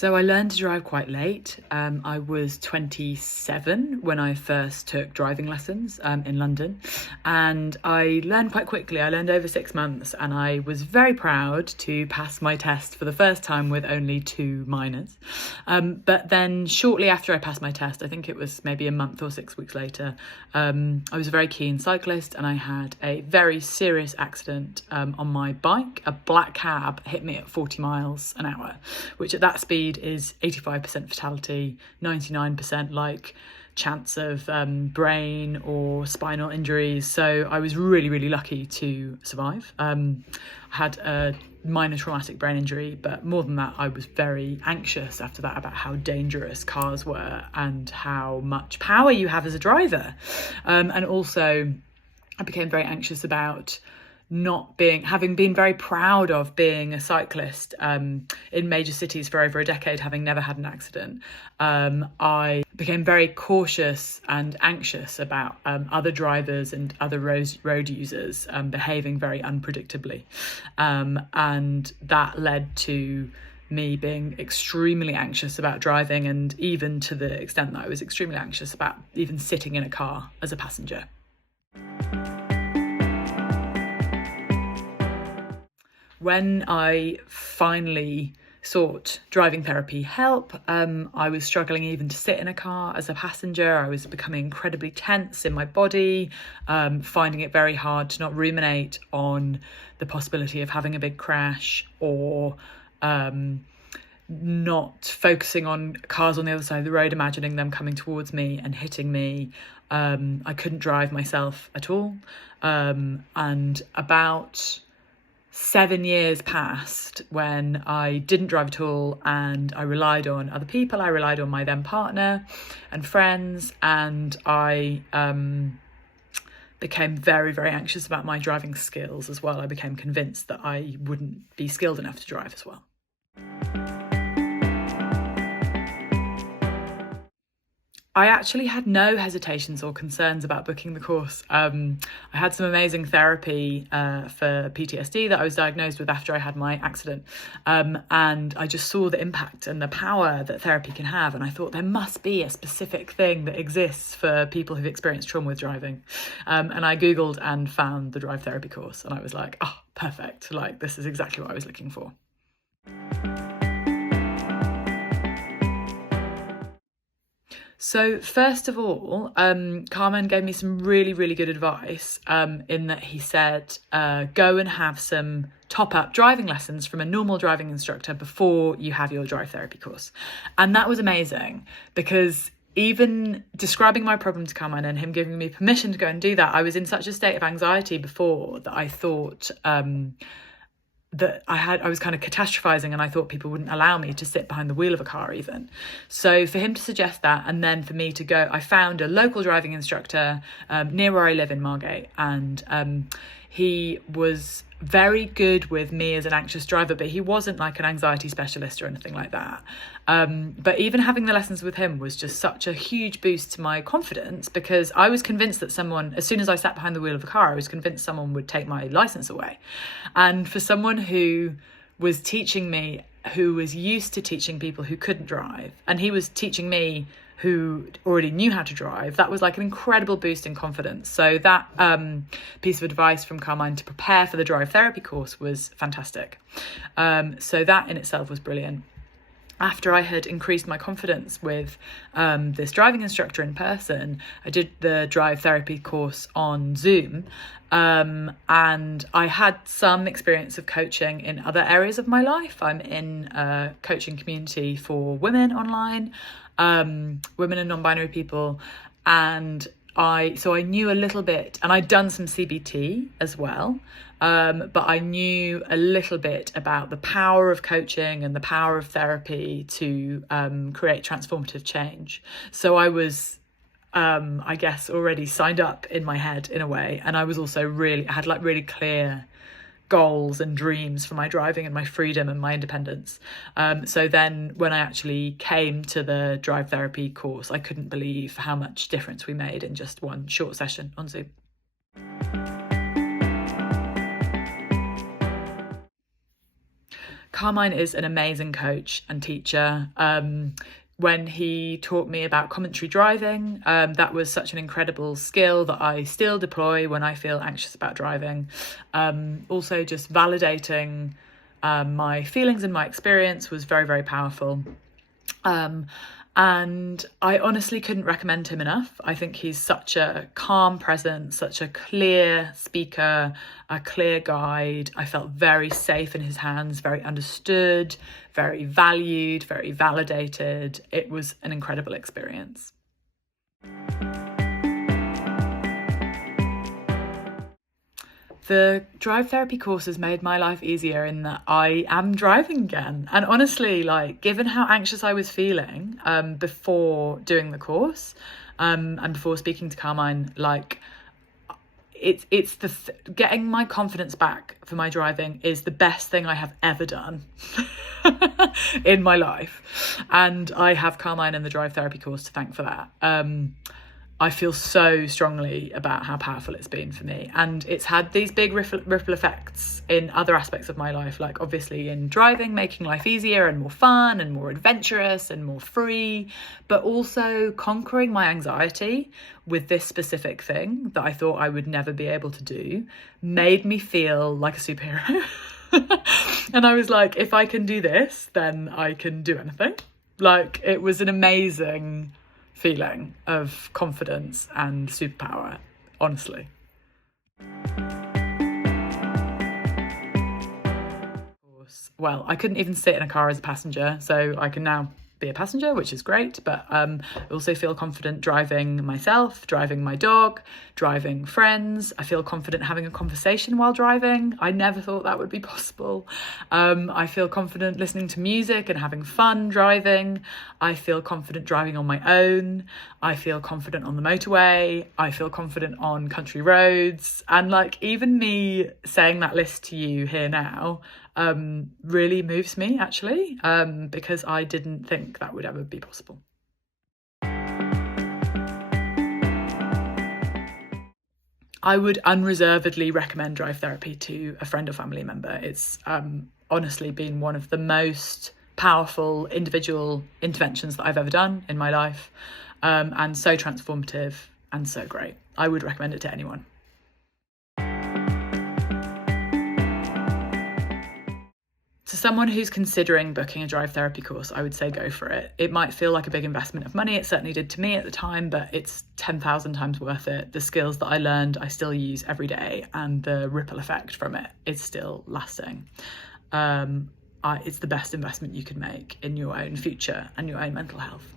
So I learned to drive quite late. I was 27 when I first took driving lessons in London, and I learned quite quickly. I learned over 6 months, and I was very proud to pass my test for the first time with only 2 minors. But then shortly after I passed my test, I think it was maybe a month or 6 weeks later, I was a very keen cyclist, and I had a very serious accident on my bike. A black cab hit me at 40 miles an hour, which at that speed is 85% fatality, 99% like chance of brain or spinal injuries. So I was really lucky to survive. I had a minor traumatic brain injury, but more than that, I was very anxious after that about how dangerous cars were and how much power you have as a driver. And also I became very anxious about having been very proud of being a cyclist in major cities for over a decade, having never had an accident. I became very cautious and anxious about other drivers and other road users behaving very unpredictably. And that led to me being extremely anxious about driving, and even to the extent that I was extremely anxious about even sitting in a car as a passenger. When I finally sought driving therapy help, I was struggling even to sit in a car as a passenger. I was becoming incredibly tense in my body, finding it very hard to not ruminate on the possibility of having a big crash, or not focusing on cars on the other side of the road, imagining them coming towards me and hitting me. I couldn't drive myself at all. And about 7 years passed when I didn't drive at all, and I relied on other people. I relied on my then partner and friends, and I became very anxious about my driving skills as well. I became convinced that I wouldn't be skilled enough to drive as well. I actually had no hesitations or concerns about booking the course. I had some amazing therapy for PTSD that I was diagnosed with after I had my accident. And I just saw the impact and the power that therapy can have. And I thought there must be a specific thing that exists for people who've experienced trauma with driving. And I Googled and found the drive therapy course. And I was like, oh, perfect. Like, this is exactly what I was looking for. So first of all, Carmen gave me some really good advice in that he said, go and have some top-up driving lessons from a normal driving instructor before you have your drive therapy course. And that was amazing, because even describing my problem to Carmen and him giving me permission to go and do that, I was in such a state of anxiety before that I thought that I was kind of catastrophizing, and I thought people wouldn't allow me to sit behind the wheel of a car even. So for him to suggest that, and then for me to go, I found a local driving instructor near where I live in Margate, and he was very good with me as an anxious driver, but he wasn't like an anxiety specialist or anything like that. But even having the lessons with him was just such a huge boost to my confidence, because I was convinced that someone, as soon as I sat behind the wheel of a car, I was convinced someone would take my license away. And for someone who was teaching me, who was used to teaching people who couldn't drive, and he was teaching me who already knew how to drive, that was like an incredible boost in confidence. So that piece of advice from Carmine to prepare for the drive therapy course was fantastic. So that in itself was brilliant. After I had increased my confidence with this driving instructor in person, I did the drive therapy course on Zoom. And I had some experience of coaching in other areas of my life. I'm in a coaching community for women online, women and non-binary people. And so I knew a little bit, and I'd done some CBT as well. But I knew a little bit about the power of coaching and the power of therapy to create transformative change. So I was, I guess, already signed up in my head in a way. And I was also I had like really clear goals and dreams for my driving and my freedom and my independence. So then when I actually came to the drive therapy course, I couldn't believe how much difference we made in just one short session on Zoom. Carmine is an amazing coach and teacher. When he taught me about commentary driving, that was such an incredible skill that I still deploy when I feel anxious about driving. Also, just validating my feelings and my experience was very, very powerful. And I honestly couldn't recommend him enough. I think he's such a calm presence, such a clear speaker, a clear guide. I felt very safe in his hands, very understood, very valued, very validated. It was an incredible experience. The drive therapy course has made my life easier in that I am driving again. And honestly, like, given how anxious I was feeling before doing the course and before speaking to Carmine, like, it's getting my confidence back for my driving is the best thing I have ever done in my life. And I have Carmine and the drive therapy course to thank for that. I feel so strongly about how powerful it's been for me, and it's had these big ripple effects in other aspects of my life, like obviously in driving, making life easier and more fun and more adventurous and more free, but also conquering my anxiety with this specific thing that I thought I would never be able to do made me feel like a superhero. And I was like, if I can do this, then I can do anything. Like, it was an amazing feeling of confidence and superpower, honestly. Well, I couldn't even sit in a car as a passenger, so I can now be a passenger, which is great, but I also feel confident driving myself, driving my dog, driving friends. I feel confident having a conversation while driving. I never thought that would be possible. I feel confident listening to music and having fun driving. I feel confident driving on my own. I feel confident on the motorway. I feel confident on country roads. And like, even me saying that list to you here now really moves me, actually, because I didn't think that would ever be possible. I would unreservedly recommend drive therapy to a friend or family member. It's honestly been one of the most powerful individual interventions that I've ever done in my life, and so transformative and so great. I would recommend it to anyone. To someone who's considering booking a drive therapy course, I would say go for it. It might feel like a big investment of money. It certainly did to me at the time, but it's 10,000 times worth it. The skills that I learned, I still use every day, and the ripple effect from it is still lasting. It's the best investment you can make in your own future and your own mental health.